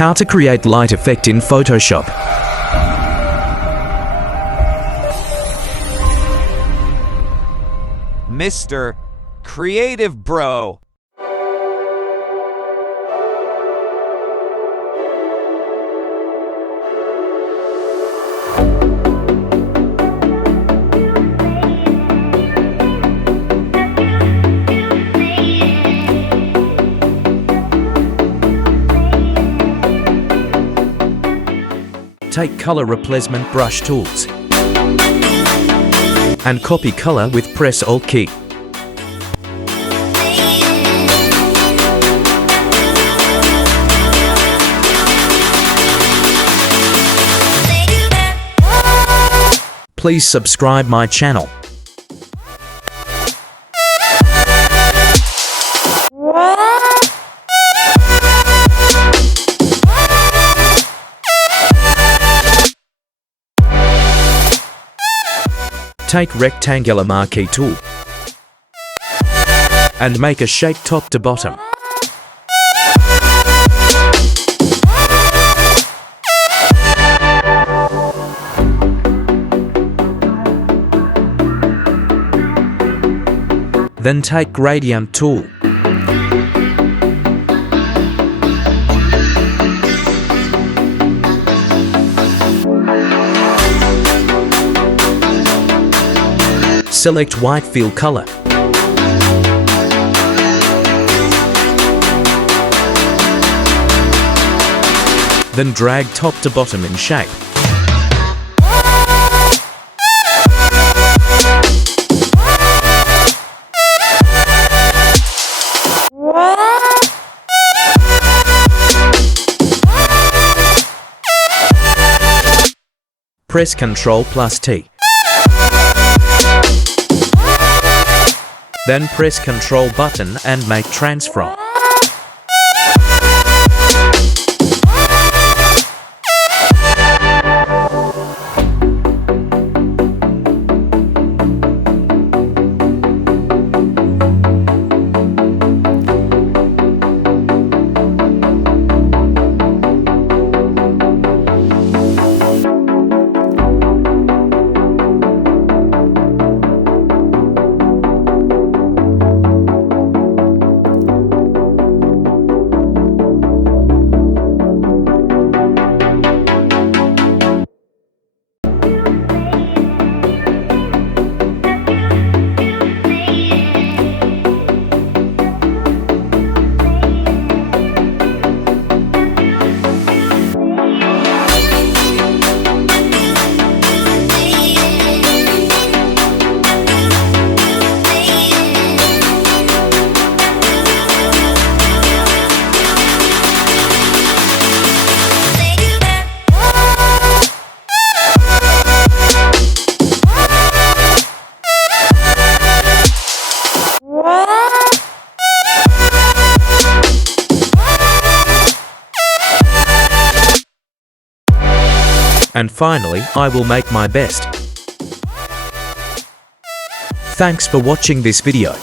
How to create light effect in Photoshop. Mr. Creative Bro. Take color replacement brush tools and copy color with press Alt key. Please subscribe my channel. Take Rectangular Marquee tool and make a shape top to bottom. Then take Gradient tool select white fill color. Then drag top to bottom in shape. Press Ctrl+T. Then press Ctrl button and make transform. And finally, I will make my best. Thanks for watching this video.